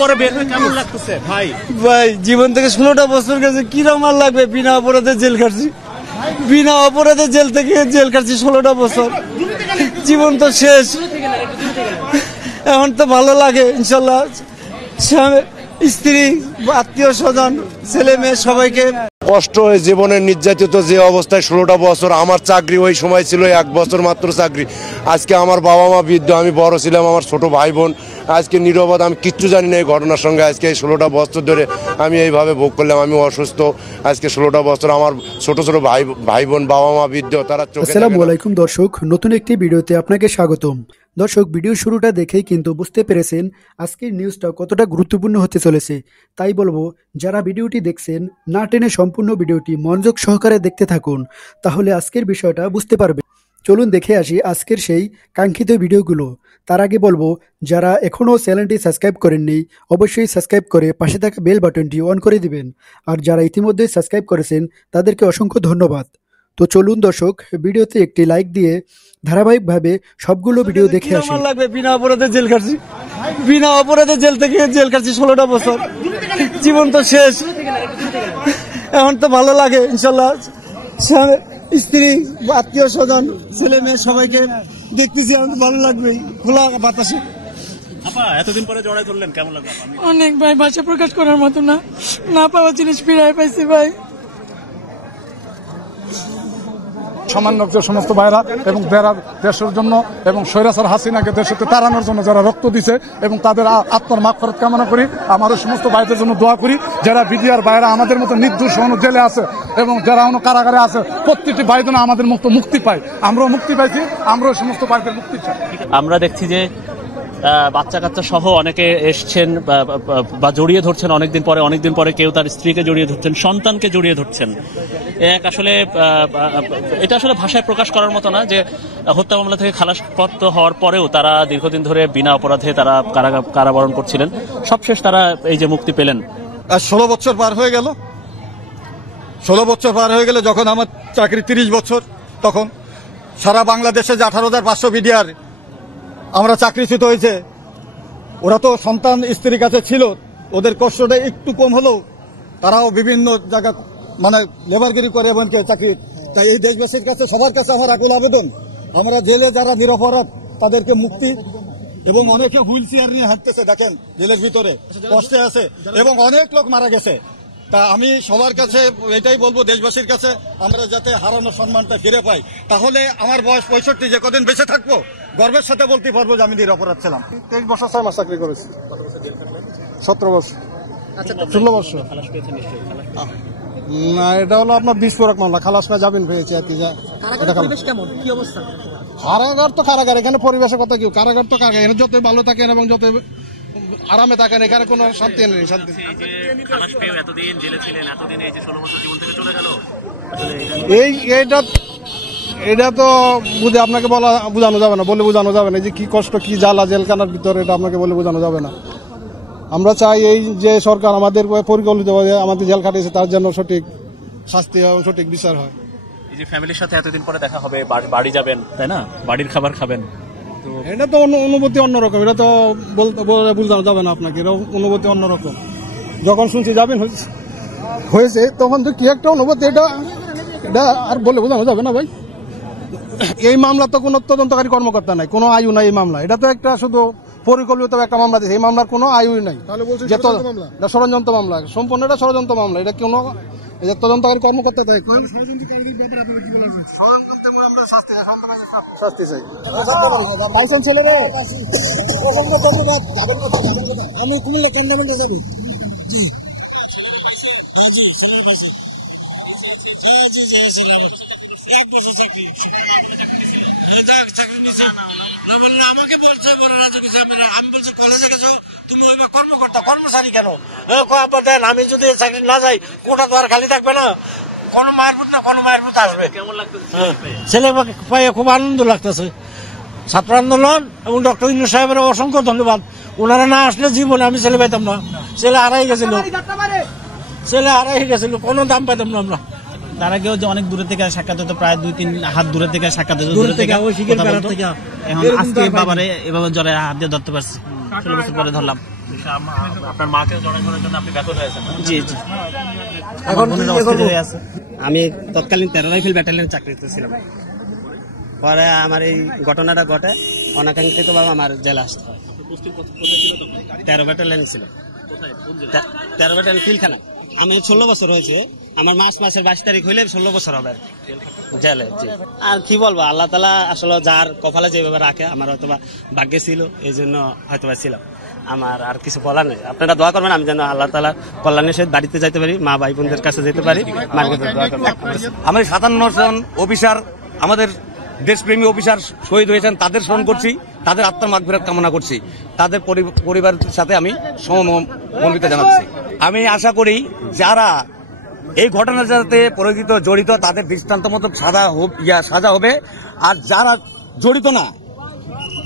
পরে বের হয়ে কেমন লাগতেছে ভাই? ভাই জীবন থেকে 16টা বছর গেছে, কিরম আর লাগবে? বিনা অপরাধে জেল কাটছি, বিনা অপরাধে জেল থেকে জেল কাটছি 16টা বছর। জীবন তো শেষ, এখন তো ভালো লাগে ইনশাল্লাহ। স্ত্রী, আত্মীয় স্বজন, ছেলে মেয়ে সবাইকে কষ্ট হয়ে জীবনের নির্যাতিত যে অবস্থায় 16টা বছর। আমার চাকরি ওই সময় ছিল 1 বছর মাত্র চাকরি। আজকে আমার বাবা মা বৃদ্ধ, আমি বড় ছিলাম, আমার ছোট ভাই বোন আজকে নিরবধ, আমি কিচ্ছু জানি না এই ঘটনার সঙ্গে। আজকে এই 16টা বছর ধরে আমি এইভাবে ভোগ করলাম। আমি অসুস্থ, আজকে 16টা বছর আমার ছোট ছোট ভাই বোন, বাবা মা বৃদ্ধ, তারা চোখে। আসসালামু আলাইকুম দর্শক, নতুন একটি ভিডিওতে আপনাকে স্বাগতম। দর্শক, ভিডিও শুরুটা দেখেই কিন্তু বুঝতে পেরেছেন আজকের নিউজটা কতটা গুরুত্বপূর্ণ হতে চলেছে। তাই বলবো, যারা ভিডিওটি দেখছেন না টেনে সম্পূর্ণ ভিডিওটি মনোযোগ সহকারে দেখতে থাকুন, তাহলে আজকের বিষয়টা বুঝতে পারবেন। চলুন দেখে আসি আজকের সেই কাঙ্ক্ষিত ভিডিওগুলো। তার আগে বলবো, যারা এখনও চ্যানেলটি সাবস্ক্রাইব করেননি অবশ্যই সাবস্ক্রাইব করে পাশে থাকা বেল বাটনটি অন করে দিবেন। আর যারা ইতিমধ্যে সাবস্ক্রাইব করেছেন তাদেরকে অসংখ্য ধন্যবাদ। তো চলুন দর্শক, ভিডিওতে একটি লাইক দিয়ে ধারাবাহিকভাবে সবগুলো ভিডিও দেখে আসি। লাগবে বিনা অপরাধে জেল কাটছি, বিনা অপরাধে জেল থেকে জেল কাটছি 16টা বছর। জীবন তো শেষ, এখন তো ভালো লাগে ইনশাল্লাহ। স্ত্রী, আত্মীয় স্বজন, ছেলে মেয়ে সবাইকে দেখতেছি, এখন ভালো লাগবে খোলা বাতাসে। আপা এতদিন পরে জড়াই ধরলেন, কেমন লাগলো? অনেক ভাই, ভাষা প্রকাশ করার মতো না, না পাওয়া জিনিস ফিরাই পাইছি ভাই। সামান্য সমস্ত ভাইরা এবং যারা দেশের জন্য এবং স্বৈরাচার হাসিনাকে দেশ থেকে তাড়ানোর জন্য যারা রক্ত দিছে এবং তাদের আত্মার মাগফিরাত কামনা করি। আমার ওই সমস্ত ভাইদের জন্য দোয়া করি, যারা বিডিআর ভাইরা আমাদের মতো নির্দোষ জেলে আছে এবং যারা অন্য কারাগারে আছে, প্রত্যেকটি ভাই যেন আমাদের মুক্তি পায়। আমরাও মুক্তি পাইছি, আমরা ওই সমস্ত ভাইদের মুক্তি চাই। আমরা দেখছি যে বাচ্চা কাচ্চা সহ অনেকে এসছেন বা জড়িয়ে ধরছেন অনেকদিন পরে কেউ তার স্ত্রীকে জড়িয়ে ধরছেন, সন্তানকে জড়িয়ে ধরছেন। আসলে এটা আসলে ভাষায় প্রকাশ করার মতো না যে হত্যা মামলা থেকে খালাসপ্রাপ্ত হওয়ার পরেও তারা দীর্ঘদিন ধরে বিনা অপরাধে তারা কারাবরণ করছিলেন। সবশেষ তারা এই যে মুক্তি পেলেন। 16 বছর পার হয়ে গেল। 16 বছর পার হয়ে গেলে যখন আমার চাকরি 30 বছর, তখন সারা বাংলাদেশে যে 18,500 বিডিআর আমরা চাকরিচ্যুত হয়েছে, ওরা তো সন্তান স্ত্রীর কাছে ছিল, ওদের কষ্টটা একটু কম হলেও তারাও বিভিন্ন জায়গা মানে লেবারগিরি করে এমনকি চাকরি। তাই এই দেশবাসীর কাছে, সবার কাছে আমার আকুল আবেদন, আমরা জেলে যারা নিরপরাধ তাদেরকে মুক্তি, এবং অনেকে হুইল চেয়ার নিয়ে হাঁটতেছে, দেখেন জেলের ভিতরে কষ্টে আছে এবং অনেক লোক মারা গেছে। তা আমি সবার কাছে এটাই বলবো, দেশবাসীর কাছে, আমরা যাতে হারানো সম্মানটা ফিরে পাই। তাহলে আমার বয়স 65, যে কদিন বেঁচে থাকবো গর্বের সাথে বলতে পারবো যে আমি নিরপরাধ ছিলাম। 23 বছর 6 মাস চাকরি করেছি। 17 বছর, 16 বছর। না, এটা হলো আপনার বিস্ফোরক মামলা, খালাস না জামিন পেয়েছে আর কি। কারাগার তো কারাগার, এখানে পরিবেশের কথা কি? কারাগার তো কারাগার, এখানে যতই ভালো থাকেন এবং যতই আরামে থাকেন, এখানে কোনো শান্তি নেই। শান্তি এটা তো বুঝে আপনাকে বোঝানো যাবে না, বলে বোঝানো যাবে না যে কি কষ্ট, কি জ্বালা জেলখানার ভিতরে, এটা আপনাকে বলে বোঝানো যাবে না। আমরা চাই এই যে সরকার আমাদের পরিকল্পিতভাবে আমাদের জেল খাটিয়েছে তার জন্য সঠিক শাস্তি এবং সঠিক বিচার হয়। এই যে ফ্যামিলির সাথে এতদিন পরে দেখা হবে, বাড়ি যাবেন, তাই না? বাড়ির খাবার খাবেন, এটা তো অনুভূতি অন্যরকম। এটা তো বোঝানো যাবে না আপনাকে, এটা অনুভূতি অন্যরকম। যখন শুনছি যাবেন হয়েছে, তখন তো কি একটা অনুভূতি, এটা আর বলে বোঝানো যাবে না ভাই। এই মামলা তো কোনো তদন্তকারী কর্মকর্তা নাই, কোনো আয়ু নাই এই মামলা। এটা তো একটা শুধু পরিকল্পিত একটা মামলা দিয়েছে, এই মামলার কোনো আয়ুই নাই। এটা ষড়যন্ত্র মামলা, সম্পূর্ণ এটা ষড়যন্ত্র মামলা। এটা কোনো তদন্তকারী কর্মকর্তা দেয় শাস্তি চাই। আমি কুমিল্লা ক্যান্টনমেন্টে যাবি। এক বছর চাকরি নিয়েছে না বললে আমাকে বলছে, বলে রাজু আমি বলছি কলেজে গেছো তুমি, ওই কর্মকর্তা কর্মচারী কেন দেন? আমি যদি চাকরি না যাই কোটা তো আর খালি থাকবে না, কোনো মারভুত না কোনো মারভুত আসবে। কেমন লাগতেছে ছেলে পাইয়ে খুব আনন্দ লাগতেছে। ছাত্র আন্দোলন এবং ডক্টর ইউনূস সাহেবের অসংখ্য ধন্যবাদ। ওনারা না আসলে জীবনে আমি ছেলে পাইতাম না। ছেলে হারাই গেছিল, কোনো দাম পাইতাম না আমরা। তার আগেও যে অনেক দূরে থেকে সাক্ষাৎ হতো, প্রায় 2-3 হাত দূরে থেকে সাক্ষাৎ হতো, এখন আজকে বাবারে এভাবে জ্বরে হাত দিয়ে ধরতে পারছি। 16 বছর পরে ধরলাম। আপনার মাকে জড়াই করার জন্য আপনি ব্যাকুল হয়েছেন? জি জি। এখন কি করবো? আমি তৎকালীন 13 রাইফেল ব্যাটালিয়নে চাকরিতে ছিলাম। পরে আমার এই ঘটনাটা ঘটে, অনাকাঙ্ক্ষিতভাবে আমার জেলে আসতে হয়। 13 ব্যাটালিয়নে ছিল। 13 ব্যাটালিয়ন ফিলখানা। আমি 16 বছর হয়েছে, আমার মাসের 22 তারিখ হইলে 16 বছর হবে আর জেলে। জি, আর কি বলবো, আল্লাহ তাআলা আসলে যার কপালে যেভাবে রাখে, আমার হয়তো ভাগ্যে ছিল, এই জন্য হয়তো ছিলাম। আমার আর কিছু বলার নেই। আপনারা দোয়া করবেন আমি যেন আল্লাহ তাআলার কল্যাণের সহিত বাড়িতে যাইতে পারি, মা ভাই বোনদের কাছে যেতে পারি। আমি 57 জন অফিসার, আমাদের দেশপ্রেমী অফিসার শহীদ হয়েছেন, তাদের স্মরণ করছি, তাদের আত্মার মাগফিরাত কামনা করছি, তাদের পরিবারের সাথে আমি সমবেদনা জানাচ্ছি। আমি আশা করি যারা এই ঘটনার সাথে জড়িত তাদের দৃষ্টান্ত মতো সাজা হবে, আর যারা জড়িত না,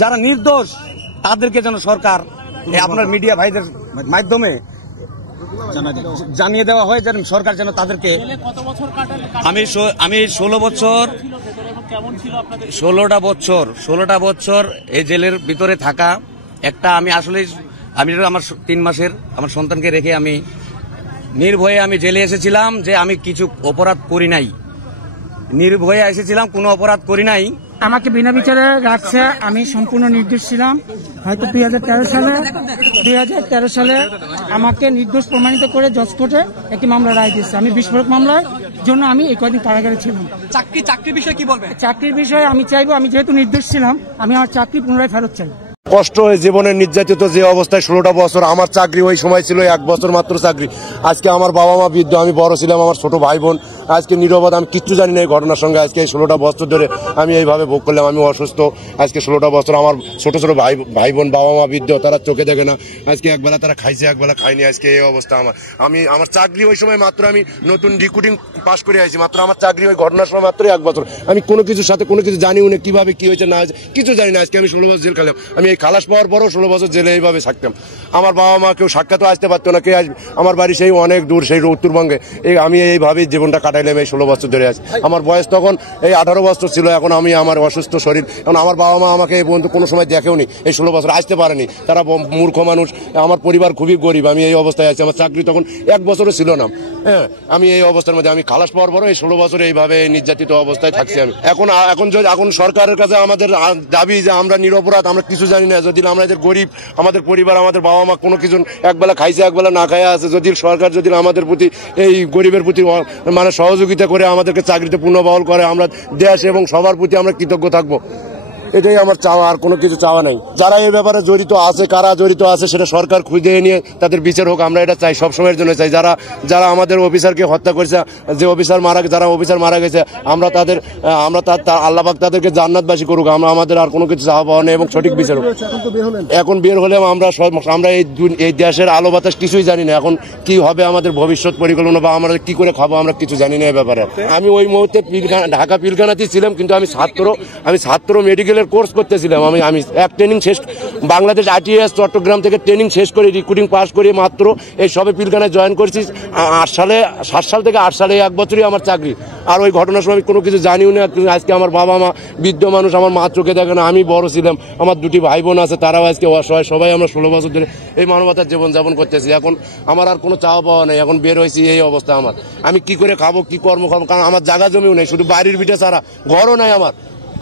যারা নির্দোষ, তাদেরকে যেন সরকার আপনার মিডিয়া ভাইদের মাধ্যমে জানিয়ে দেওয়া হয়, যেন সরকার যেন তাদেরকে। আমি 16টা বছর এই জেলের ভিতরে থাকা একটা, আমি আমার 3 মাসের আমার সন্তানকে রেখে আমি নির্ভয়ে আমি জেলে এসেছিলাম, যে আমি কিছু অপরাধ করি নাই, নির্ভয়ে এসেছিলাম, কোনো অপরাধ করি নাই। আমাকে বিনা বিচারে রাখছে, আমি সম্পূর্ণ নির্দোষ ছিলাম। হয়তো 2013 সালে আমাকে নির্দোষ প্রমাণিত করে জজ কোর্টে একটি মামলা রায় দিয়েছে। আমি বিস্ফোরক মামলার জন্য আমি এই কয়েকদিন কারাগারে ছিলাম। চাকরির বিষয়ে কি বলবেন? চাকরির বিষয়ে আমি চাইবো, আমি যেহেতু নির্দোষ ছিলাম, আমি আমার চাকরি পুনরায় ফেরত চাই। কষ্ট হয়ে জীবনের নির্যাতিত যে অবস্থায় 16টা বছর, আমার চাকরি ওই সময় ছিল 1 বছর মাত্র চাকরি। আজকে আমার বাবা মা বৃদ্ধ, আমি বড় ছিলাম, আমার ছোট ভাই বোন আজকে নিরবধ, আমি কিচ্ছু জানি না এই ঘটনার সঙ্গে। আজকে এই 16টা বছর ধরে আমি এইভাবে ভোগ করলাম, আমি অসুস্থ। আজকে 16টা বছর আমার ছোট ছোট ভাই বোন, বাবা মা বৃদ্ধ, তারা চোখে দেখে না। আজকে একবেলা তারা খাইছে, একবেলা খাইনি। আজকে এই অবস্থা আমার চাকরি ওই সময় মাত্র, আমি নতুন রিক্রুটিং পাস করে আইছি মাত্র, আমার চাকরি ওই ঘটনার সময় মাত্র 1 বছর। আমি কোনো কিছুর সাথে কোনো কিছু জানিও না, কিভাবে কি হয়েছে না হয়েছে কিছু জানি না। আজকে আমি 16 বছর জেল খেলাম। আমি এই খালাস পাওয়ার পরও 16 বছর জেলে এইভাবে থাকতাম। আমার বাবা মা কেউ সাক্ষাৎও আসতে পারতো না, কে আসবে, আমার বাড়ি সেই অনেক দূর, সেই উত্তরবঙ্গে। আমি এইভাবেই জীবনটা কাটাইলাম এই 16 বছর ধরে। আছি আমার বয়স তখন এই 18 বছর ছিল। এখন আমি আমার অসুস্থ শরীর, এখন আমার বাবা মা আমাকে এই পর্যন্ত কোনো সময় দেখেওনি, এই 16 বছর আসতে পারেনি, তারা মূর্খ মানুষ। আমার পরিবার খুবই গরিব, আমি এই অবস্থায় আছি। আমার চাকরি তখন 1 বছরও ছিল না। হ্যাঁ, আমি এই অবস্থার মধ্যে, আমি খালাস পাওয়ার পরও এই 16 বছর এইভাবে নির্যাতিত অবস্থায় থাকছি আমি। এখন সরকারের কাছে আমাদের দাবি যে আমরা নিরপরাধ, আমরা কিছু জানি না। যদি আমাদের গরিব, আমাদের পরিবার, আমাদের বাবা মা কোনো কিছু একবেলা খাইছে, একবেলা না খাইয়া আছে, যদি সরকার যদি আমাদের প্রতি, এই গরিবের প্রতি মানে সহযোগিতা করে আমাদেরকে চাকরিতে পুনর্বহাল করে, আমরা দেশ এবং সবার প্রতি আমরা কৃতজ্ঞ থাকবো। এটাই আমার চাওয়া, আর কোনো কিছু চাওয়া নাই। যারা এই ব্যাপারে জড়িত আছে, কারা জড়িত আছে, সেটা সরকার খুঁজে নিয়ে তাদের বিচার হোক, আমরা এটা চাই, সবসময়ের জন্য চাই। যারা আমাদের অফিসারকে হত্যা করেছে, যারা অফিসার মারা গেছে, আমরা আল্লাহ পাক তাদেরকে জান্নাতবাসী করুক। আমাদের আর কোনো কিছু চাওয়া পাওয়া নেই, এবং সঠিক বিচার হোক। এখন বের হলে আমরা এই দেশের আলো বাতাস কিছুই জানি না। এখন কি হবে আমাদের ভবিষ্যৎ পরিকল্পনা, বা আমরা কি করে খাবো, আমরা কিছু জানি না এই ব্যাপারে। আমি ওই মুহূর্তে ঢাকা পিলখানাতেই ছিলাম, কিন্তু আমি ছাত্র মেডিকেল কোর্স করতেছিলাম। আমি এক ট্রেনিং শেষ, বাংলাদেশ ITS চট্টগ্রাম থেকে ট্রেনিং শেষ করে, রিক্রুটিং পাস করে মাত্র এই সবে পিলখানায় জয়েন করেছি 7 সাল থেকে 8 সালে, 1 বছরই আমার চাকরি। আর ওই ঘটনার সময় আমি কোনো কিছু জানিও না। আজকে আমার বাবা মা বৃদ্ধ মানুষ, আমার মা চোখে দেখে না, আমি বড় ছিলাম, আমার 2টি ভাই বোন আছে, তারাও আজকে অসহায়। সবাই আমরা 16 বছর ধরে এই মানবতার জীবনযাপন করতেছি। এখন আমার আর কোনো চাওয়া পাওয়া নেই। এখন বের হয়েছি এই অবস্থা আমার, আমি কি করে খাবো, কি কর্ম খাবো, কারণ আমার জায়গা জমিও নেই, শুধু বাড়ির ভিটা ছাড়া, ঘরও নাই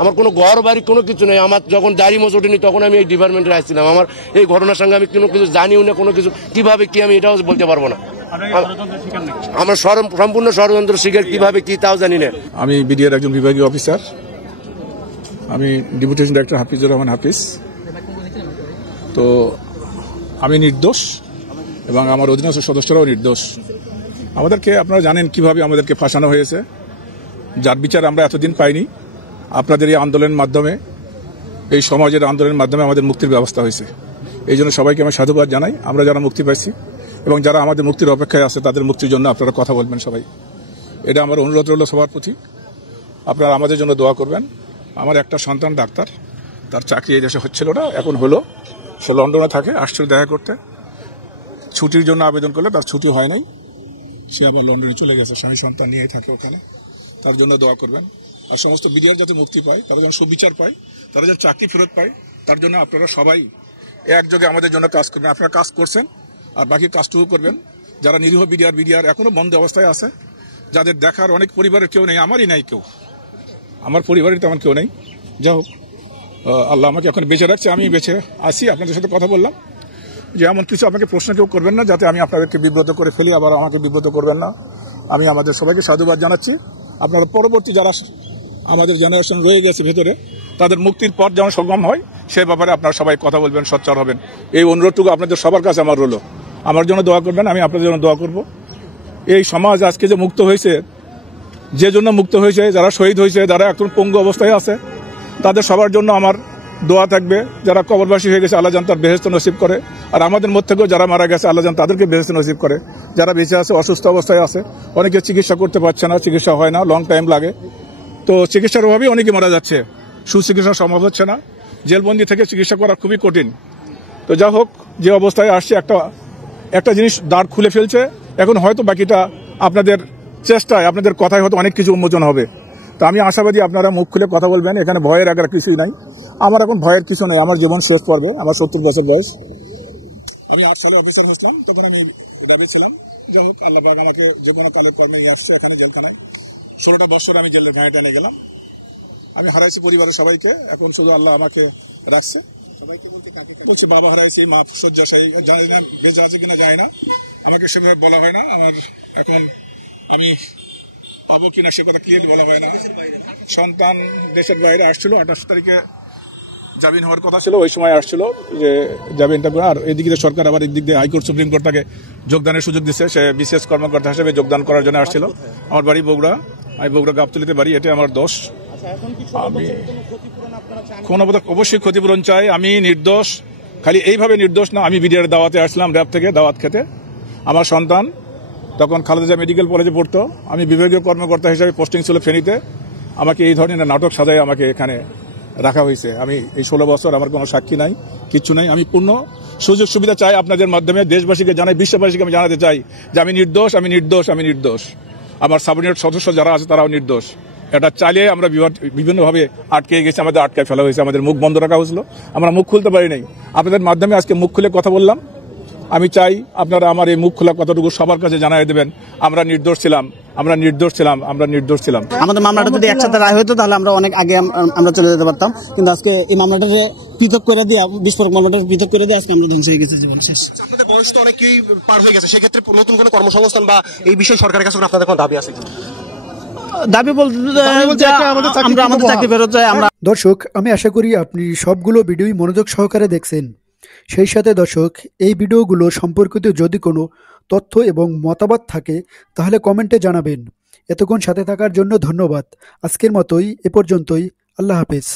আমার কোনো ঘর বাড়ি কোনো কিছু নেই। আমার যখন দাড়ি মোচ ওঠেনি তখন আমি এই ডিপার্টমেন্টে আসছিলাম। আমার এই ঘটনার সঙ্গে আমি কোনো কিছু জানিও না, কোনো কিছু কিভাবে কি আমি এটাও বলতে পারবো না। আমার সম্পূর্ণ ষড়যন্ত্র শিকার, কিভাবে কি তাও জানি না। আমি বিডিআর একজন বিভাগীয় অফিসার, আমি ডেপুটেশন ডাইরেক্টর হাফিজুর রহমান হাফিজ। তো আমি নির্দোষ এবং আমার অধীনস্থ সদস্যরাও নির্দোষ। আমাদেরকে আপনারা জানেন কিভাবে আমাদেরকে ফাঁসানো হয়েছে, যার বিচার আমরা এতদিন পাইনি। আপনাদের এই আন্দোলনের মাধ্যমে, এই সমাজের আন্দোলনের মাধ্যমে আমাদের মুক্তির ব্যবস্থা হয়েছে। এই জন্য সবাইকে আমি সাধুবাদ জানাই। আমরা যারা মুক্তি পাইছি এবং যারা আমাদের মুক্তির অপেক্ষায় আছে, তাদের মুক্তির জন্য আপনারা কথা বলবেন সবাই। এটা আমার অনুরোধ রইল সবার প্রতি, আপনারা আমাদের জন্য দোয়া করবেন। আমার একটা সন্তান ডাক্তার, তার চাকরি এই দেশে হচ্ছিল না, এখন হলো। সে লন্ডনে থাকে, আসছিল দেখা করতে। ছুটির জন্য আবেদন করলে তার ছুটি হয় নাই, সে আবার লন্ডনে চলে গেছে, স্বামী সন্তান নিয়েই থাকে ওখানে। তার জন্য দোয়া করবেন। আর সমস্ত বিডিআর যাতে মুক্তি পায়, তারা যেন সুবিচার পায়, তারা যেন চাকরি ফেরত পায়, তার জন্য আপনারা সবাই একযোগে আমাদের জন্য কাজ করবেন। আপনারা কাজ করছেন, আর বাকি কাজটুকু করবেন। যারা নিরীহ বিডিআর এখনো বন্ধ অবস্থায় আছে, যাদের দেখার অনেক পরিবারের কেউ নেই, আমারই নাই কেউ, আমার পরিবারের তেমন কেউ নেই। যাই হোক, আল্লাহ আমাকে এখন বেঁচে রাখছে, আমি বেঁচে আসি। আপনাদের সাথে কথা বললাম যে এমন কিছু আমাকে প্রশ্ন কেউ করবেন না, যাতে আমি আপনাদেরকে বিব্রত করে ফেলি, আবার আমাকে বিব্রত করবেন না। আমি আমাদের সবাইকে সাধুবাদ জানাচ্ছি। আপনারা পরবর্তী যারা আমাদের জেনারেশন রয়ে গেছে ভেতরে, তাদের মুক্তির পথ যেমন সুগম হয়, সে ব্যাপারে আপনারা সবাই কথা বলবেন, সোচ্চার হবেন। এই অনুরোধটুকু আপনাদের সবার কাছে আমার রইল। আমার জন্য দোয়া করবেন, আমি আপনাদের জন্য দোয়া করব। এই সমাজ আজকে যে মুক্ত হয়েছে, যে জন্য মুক্ত হয়েছে, যারা শহীদ হয়েছে, যারা এখন পঙ্গু অবস্থায় আছে, তাদের সবার জন্য আমার দোয়া থাকবে। যারা কবরবাসী হয়ে গেছে, আল্লাহ জান তার বেহেশত নসিব করে। আর আমাদের মধ্যে থেকেও যারা মারা গেছে, আল্লাহ জান তাদেরকে বেহেশত নসিব করে। যারা বেঁচে আছে, অসুস্থ অবস্থায় আছে, অনেকে চিকিৎসা করতে পারছে না, চিকিৎসা হয় না, লং টাইম লাগে। তো চিকিৎসার অভাবেই অনেকে মারা যাচ্ছে, সুচিকিৎসা সম্ভব হচ্ছে না। জেলবন্দি থেকে চিকিৎসা করা খুবই কঠিন। তো যা হোক, যে অবস্থায় আসছে, একটা জিনিস দ্বার খুলে ফেলছে। এখন হয়তো বাকিটা আপনাদের চেষ্টায়, আপনাদের কথায় হয়তো অনেক কিছু উন্মোচন হবে। তো আমি আশাবাদী আপনারা মুখ খুলে কথা বলবেন। এখানে ভয়ের আগে কিছুই নাই। আমার এখন ভয়ের কিছু নেই। আমার জীবন শেষ পর্বে, আমার 70 বছর বয়স। আমি 8 সালে অফিসার হয়েছিলাম, তখন আমি র্যাবে ছিলাম। যাই হোক, আল্লাহ পাক আমাকে যে কোনো কালের কর্মে নিয়ে আসছে এখানে জেলখানায়। 16টা বছর আমি জেলের গায়ে টেনে গেলাম। আমি হারাইছি পরিবারের সবাইকে, এখন শুধু আল্লাহ আমাকে রাখছে। বলছে বাবা হারাইছি, মা শয্যাশায়ী, জানি না বেঁচে আছে কিনা জানি না, আমাকে সেভাবে বলা হয় না। আমার এখন আমি পাবো কিনা সে কথা ক্লিয়ার বলা হয় না। সন্তান দেশের বাইরে আসছিল, 28 তারিখে জামিন হওয়ার কথা ছিল, ওই সময় আসছিল যে জামিনটা করে। আর এদিকে সরকার আবার এদিক দিয়ে হাইকোর্ট, সুপ্রিম কোর্ট তাকে যোগদানের সুযোগ দিচ্ছে। সে বিশেষ কর্মকর্তা হিসেবে যোগদান করার জন্য আসছিল। আমার বাড়ি বগুড়া, আমি বগুড়া গাবতলীতে বাড়ি, এটা আমার দোষ। আমি কোনো অবশ্যই ক্ষতিপূরণ চাই। আমি নির্দোষ, খালি এইভাবে নির্দোষ না। আমি বিডিআর দাওয়াতে আসলাম, র্যাব থেকে দাওয়াত খেতে। আমার সন্তান তখন খালেদা জিয়া মেডিকেল কলেজে পড়তো। আমি বিভাগীয় কর্মকর্তা হিসেবে পোস্টিং ছিল ফেনীতে। আমাকে এই ধরনের নাটক সাজায় আমাকে এখানে রাখা হয়েছে। আমি এই 16 বছর, আমার কোনো সাক্ষী নাই, কিচ্ছু নাই। আমি পূর্ণ সুযোগ সুবিধা চাই আপনাদের মাধ্যমে, দেশবাসীকে জানাই, বিশ্ববাসীকে আমি জানাতে চাই যে আমি নির্দোষ, আমি নির্দোষ, আমি নির্দোষ। আমার সাবঅর্ডিনেট সদস্য যারা আছে তারাও নির্দোষ। এটা চালিয়ে আমরা বিভিন্নভাবে আটকে গেছি, আমাদের আটকে ফেলা হয়েছে, আমাদের মুখ বন্ধ রাখা হয়েছিল, আমরা মুখ খুলতে পারি নাই। আপনাদের মাধ্যমে আজকে মুখ খুলে কথা বললাম। আমি চাই আপনারা আমার এই মুখ খোলা কথাটুকু সবার কাছে জানাই দেবেন, আমরা নির্দোষ ছিলাম, আমরা নির্দোষ ছিলাম, আমরা নির্দোষ ছিলাম। আমাদের মামলাটা যদি একসাথে রায় হতো তাহলে আমরা অনেক আগে আমরা চলে যেতে পারতাম, কিন্তু আজকে এই মামলাটা পৃথক করে দিয়ে, বিস্ফোরক মামলাটা পৃথক করে দিয়ে আজকে আমরা ধ্বংস হয়ে গেছে, জীবন শেষ। আপনাদের বয়স তো অনেকই পার হয়ে গেছে, সেক্ষেত্রে নতুন কোনো কর্মসংস্থান বা এই বিষয়ে সরকারের কাছে আপনাদের কোনো দাবি আছে? দাবি বলতে আমরা আমাদের চাকরি ফেরত চাই। আমরা দর্শক, আমি আশা করি আপনি সবগুলো ভিডিওই মনোযোগ সহকারে দেখছেন। সেই সাথে দর্শক, এই ভিডিওগুলো সম্পর্কিত যদি কোনো তথ্য এবং মতামত থাকে তাহলে কমেন্টে জানাবেন। এতক্ষণ সাথে থাকার জন্য ধন্যবাদ। আজকের মতোই এ পর্যন্তই। আল্লাহ হাফেজ।